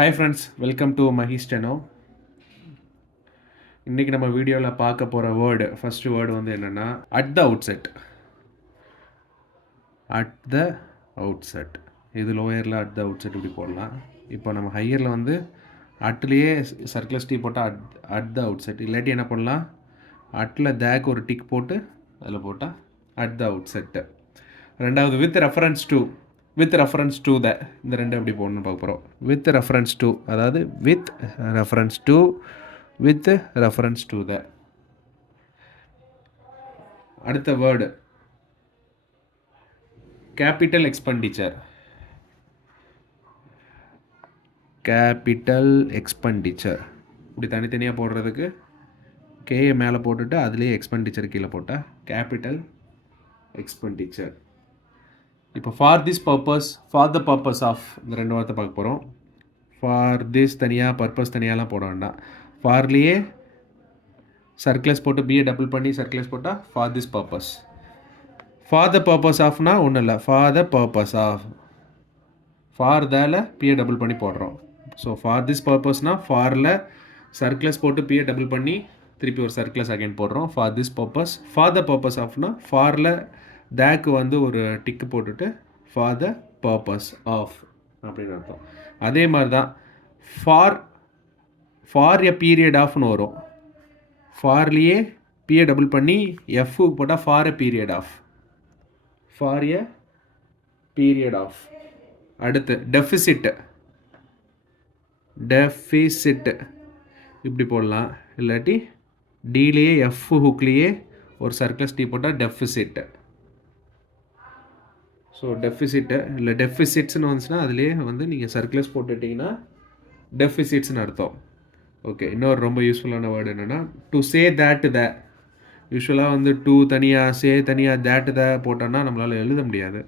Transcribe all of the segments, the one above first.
Hi friends, welcome to மஹிஸ்டனோ. இன்றைக்கி நம்ம வீடியோவில் பார்க்க போகிற ஃபஸ்ட்டு வேர்டு வந்து என்னென்னா அட் த அவுட்செட். அட் த அவுட்செட், இது லோயரில் அட் த அவுட்செட் இப்படி போடலாம். இப்போ நம்ம ஹையரில் வந்து அட்லேயே சர்க்கிளஸ் டீ போட்டால் அட் த அவுட்செட், இல்லாட்டி என்ன பண்ணலாம், அட்டில் தேக்கு ஒரு டிக் போட்டு அதில் போட்டால் அட் த அவுட்செட்டு. ரெண்டாவது வித் ரெஃபரன்ஸ் டு த, இந்த ரெண்டு எப்படி போடணும்னு பார்க்க போகிறோம். வித் ரெஃபரன்ஸ் டு, அதாவது வித் ரெஃபரன்ஸ் டு த. அடுத்த வேர்டு கேபிட்டல் எக்ஸ்பெண்டிச்சர். இப்படி தனித்தனியாக போடுறதுக்கு கேயை மேலே போட்டுட்டு அதுலேயே எக்ஸ்பெண்டிச்சர் கீழே போட்டால் கேபிட்டல் எக்ஸ்பெண்டிச்சர். இப்போ ஃபார் த பர்பஸ் ஆஃப், இந்த ரெண்டு வார்த்தை பார்க்க போகிறோம். ஃபார் திஸ் தனியாக, பர்பஸ் தனியாலாம் போட வேண்டாம். ஃபார்லேயே சர்க்கிளஸ் போட்டு பிஏ டபுள் பண்ணி சர்க்கிளஸ் போட்டால் for this purpose. For the purpose ஆஃப்னா ஒன்றும் இல்லை, for the purpose of, for தல பிஏ டபுள் பண்ணி போடுறோம். ஸோ ஃபார் திஸ் பர்பஸ்னால் ஃபாரில் சர்க்கிளஸ் போட்டு பிஏ டபுள் பண்ணி திருப்பி ஒரு சர்க்கிளஸ் அகைன் போடுறோம். For this purpose. For the purpose ஆஃப்னா ஃபாரில் தேக்கு வந்து ஒரு டிக்கு போட்டுட்டு ஃபார் த பர்பஸ் ஆஃப் அப்படின்னு அர்த்தம். அதே மாதிரி தான் ஃபார் எ பீரியட் ஆஃப்னு வரும். ஃபார்லேயே பிஏ டபுள் பண்ணி எஃப் போட்டால் ஃபார் எ பீரியட் ஆஃப். அடுத்து டெஃபிசிட் இப்படி போடலாம். இல்லாட்டி டிலேயே எஃப் ஹுக்லேயே ஒரு சர்க்கிளஸ் டி போட்டால் டெஃபிசிட். ஸோ டெஃபிசிட்டு இல்லை டெஃபிசிட்ஸ்னு வந்துச்சுன்னா அதுலேயே வந்து நீங்கள் சர்க்கிளஸ் போட்டுட்டிங்கன்னா டெஃபிசிட்ஸ்னு அர்த்தம். ஓகே, இன்னொரு ரொம்ப யூஸ்ஃபுல்லான வேர்டு என்னென்னா டு சே தேட் த. யூஸ்வலாக வந்து டூ தனியாக, சே தனியாக, தேட் த போட்டோன்னா நம்மளால் எழுத முடியாது.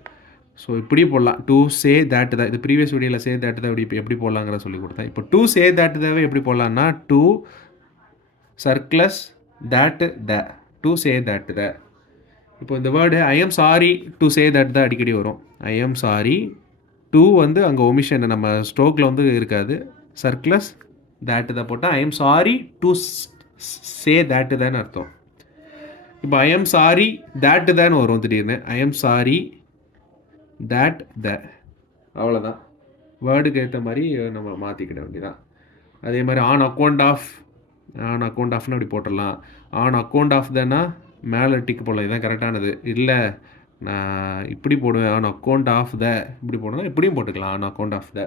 ஸோ இப்படி போடலாம், டு சே தேட் த. இது ப்ரீவியஸ் வீடியோவில் சே தேட் த எப்படி போடலாங்கிற சொல்லி கொடுத்தேன். இப்போ டு சே தேட் தவே எப்படி போடலான்னா to circles that the, to say that the. இப்போ இந்த word I am sorry to say that தான் அடிக்கடி வரும். ஐ எம் சாரி டூ வந்து அங்கே ஒமிஷன், நம்ம ஸ்ட்ரோக்கில் வந்து இருக்காது. சர்க்கிளஸ் தேட்டு தான் போட்டால் I am sorry to say that தான் அர்த்தம். இப்போ ஐ எம் சாரி தேட்டு தான் வரும் திடீர்னு. ஐ எம் சாரி தேட் த, அவ்வளோதான். வேர்டுக்கு ஏற்ற மாதிரி நம்ம மாற்றிக்கிட வேண்டியதான். அதே மாதிரி ஆன் அக்கௌண்ட் ஆஃப்னு அப்படி போட்டுடலாம். ஆன் அக்கௌண்ட் ஆஃப் தானா மேலே டிக்கு போடலாம், இதுதான் கரெக்டானது. இல்லை நான் இப்படி போடுவேன், ஆன் அக்கௌண்ட் ஆஃப் த, இப்படி போடணும், இப்படியும் போட்டுக்கலாம் on account of the.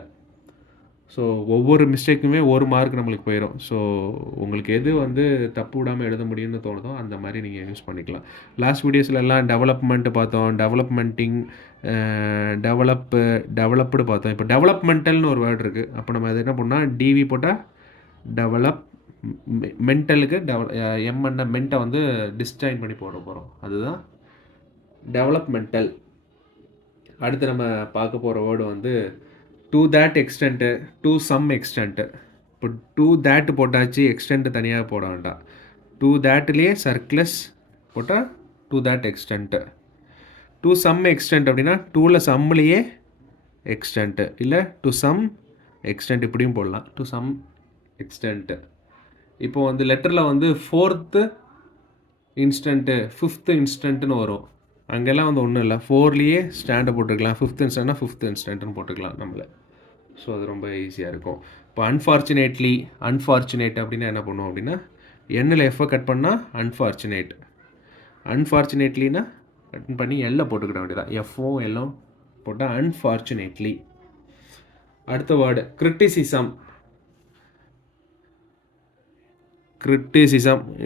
So ஒவ்வொரு மிஸ்டேக்குமே ஒரு மார்க் நம்மளுக்கு போயிடும். ஸோ உங்களுக்கு எது வந்து தப்பு விடாமல் எழுத முடியும்னு தோணுதோ அந்த மாதிரி நீங்கள் யூஸ் பண்ணிக்கலாம். லாஸ்ட் வீடியோஸில் எல்லாம் டெவலப்மெண்ட்டு பார்த்தோம், டெவலப்டு பார்த்தோம். இப்போ டெவலப்மெண்டல்னு ஒரு வேர்டு இருக்குது. அப்போ நம்ம அது என்ன பண்ணால் டிவி போட்டால் மென்டலுக்கு எம்என்ன மென்ட்டை வந்து டிஸ்ஜாயின் பண்ணி போட போகிறோம். அதுதான் டெவலப்மெண்டல். அடுத்து நம்ம பார்க்க போகிற வேர்டு வந்து to that extent, to some extent. இப்போ டு தேட் போட்டாச்சு, எக்ஸ்டென்ட்டு தனியாக போட வேண்டாம். டு தேட்லேயே சர்க்கிளஸ் போட்டால் to that extent. To some extent அப்படின்னா டூவில் சம்லேயே எக்ஸ்டென்ட்டு, இல்லை டு சம் எக்ஸ்டென்ட் இப்படியும் போடலாம், டு சம் எக்ஸ்டென்ட்டு. இப்போது வந்து லெட்டரில் வந்து 4th இன்ஸ்டன்ட்டு 5th இன்ஸ்டன்ட்டுன்னு வரும். அங்கெல்லாம் வந்து ஒன்றும் இல்லை, 4லேயே ஸ்டாண்டை போட்டுக்கலாம். 5th இன்ஸ்டன்ட்னா 5th இன்ஸ்டன்ட்டுன்னு போட்டுக்கலாம் நம்மளை. ஸோ அது ரொம்ப ஈஸியாக இருக்கும். இப்போ அன்ஃபார்ச்சுனேட் அப்படின்னா என்ன பண்ணுவோம் அப்படின்னா எண்ணில் எஃப்ஐ கட் பண்ணால் அன்ஃபார்ச்சுனேட்லினா கட் பண்ணி எல்லை போட்டுக்கிட வேண்டியதான். எஃப்ஓ எல்லாம் போட்டால் அன்ஃபார்ச்சுனேட்லி. அடுத்த வேர்டு கிரிட்டிசிசம்.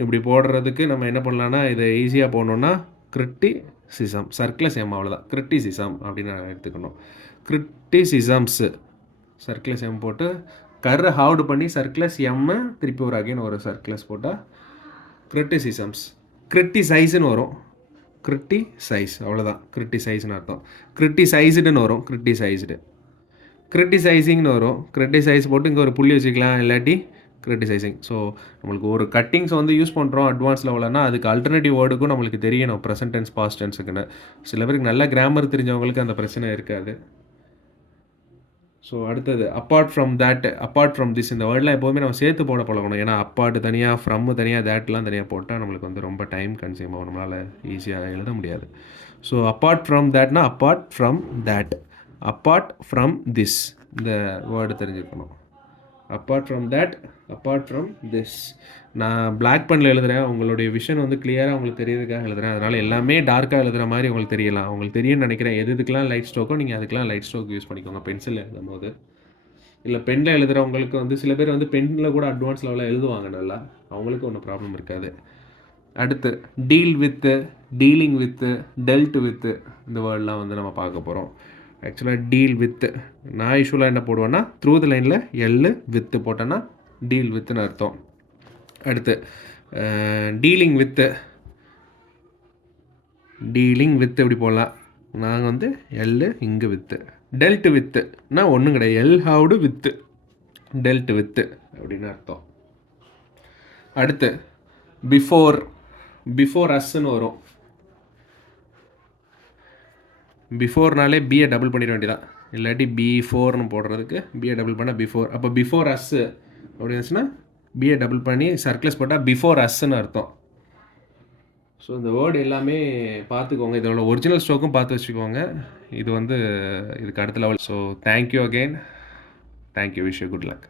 இப்படி போடுறதுக்கு நம்ம என்ன பண்ணலான்னா இதை ஈஸியாக போடணுன்னா கிரிட்டிசிசம், சர்க்கிளஸ் எம், அவ்வளோதான். கிரிட்டிசிசம் அப்படின்னு எடுத்துக்கணும். கிரிட்டிசிசம்ஸு சர்க்கிளஸ் எம் போட்டு கர்ரை ஹவுடு பண்ணி சர்க்கிளஸ் எம்மு திருப்பி ஒரு அகைன் ஒரு சர்க்கிளஸ் போட்டால் கிரிட்டிசிசம்ஸ். கிரிட்டிசைஸ்ன்னு வரும், கிரிட்டிசைஸ், அவ்வளோதான். கிரிட்டிசைஸ்னு அர்த்தம். கிரிட்டிசைஸ்டுன்னு வரும், கிரிட்டிசைசிங்னு வரும். கிரிட்டிசைஸ் போட்டு இங்கே ஒரு புள்ளி வச்சுக்கலாம், இல்லாட்டி கிரிட்டிசைசிங். ஸோ நம்மளுக்கு ஒரு கட்டிங்ஸ் வந்து யூஸ் பண்ணுறோம் அட்வான்ஸ் லெவலன்னா அதுக்கு அல்டர்னேட்டிவ் வேர்டுக்கும் நம்மளுக்கு தெரியணும், ப்ரெசன்ட் டென்ஸ் பாஸ்ட் டென்ஸுக்குன்னு. சில பேருக்கு நல்ல கிராமர் தெரிஞ்சவங்களுக்கு அந்த பிரச்சனை இருக்காது. ஸோ அடுத்தது apart from that, apart from this, இந்த வேர்ட்லாம் எப்போதுமே நம்ம சேர்த்து போட பழகணும். ஏன்னா அப்பார்ட் தனியாக, ஃப்ரம் தனியாக, தேட்லாம் தனியாக போட்டால் நம்மளுக்கு வந்து ரொம்ப டைம் கன்சியூம் ஆகும், நம்மளால் ஈஸியாக எழுத முடியாது. ஸோ அப்பார்ட் ஃப்ரம் தேட்னா apart from that, apart from this, இந்த வேர்டு தெரிஞ்சுக்கணும். Apart from that, apart from this. நான் பிளாக் பெனில் எழுதுகிறேன், உங்களுடைய விஷன் வந்து கிளியராக உங்களுக்கு தெரியறதுக்காக எழுதுகிறேன். அதனால் எல்லாமே டார்க்காக எழுதுகிற மாதிரி உங்களுக்கு தெரியலாம். உங்களுக்கு தெரியும்னு நினைக்கிறேன். எதுக்கெலாம் லைட் ஸ்ட்ரோக்கோ நீங்கள் அதுக்கெலாம் லைட் ஸ்ட்ரோக் யூஸ் பண்ணிக்கோங்க பென்சில் எழுதும் போது. இல்லை பெனில் எழுதுகிறவங்களுக்கு வந்து சில பேர் வந்து பெனில் கூட அட்வான்ஸ் லெவலில் எழுதுவாங்க நல்லா, அவங்களுக்கு ஒன்றும் ப்ராப்ளம் இருக்காது. அடுத்து deal with, dealing with, dealt with, இந்த வேர்டெலாம் வந்து நம்ம பார்க்க போகிறோம். ஆக்சுவலாக டீல் வித்து நான் யூஸ்வலாக என்ன போடுவேன்னா த்ரூ த லைனில் எல்லு வித்து போட்டேன்னா டீல் வித்துன்னு அர்த்தம். அடுத்து டீலிங் வித்து, டீலிங் வித்து எப்படி போடலாம், நாங்கள் வந்து எல்லு இங்கே வித்து. டெல்ட் வித்துனா ஒன்றும் கிடையாது, எல் ஹவுடு வித்து, டெல்ட் வித்து அப்படின்னு அர்த்தம். அடுத்து பிஃபோர், பிஃபோர் அஸ்ன்னு வரும். பிஃபோர்னாலே பிஏ டபுள் பண்ணிட வேண்டியதான், இல்லாட்டி பி4னு போடுறதுக்கு பிஏ டபுள் பண்ணால் பிஃபோர். அப்போ பிஃபோர் அஸ்ஸு அப்படி இருந்துச்சுன்னா பிஏ டபுள் பண்ணி சர்க்கிள்ஸ் போட்டால் பிஃபோர் அஸ்ன்னு அர்த்தம். ஸோ இந்த வேர்டு எல்லாமே பார்த்துக்கோங்க, இதோட ஒரிஜினல் ஸ்ட்ரோக்கும் பார்த்து வச்சுக்கோங்க. இது வந்து இதுக்கு அடுத்த level. So thank you again, thank you, wish you good luck.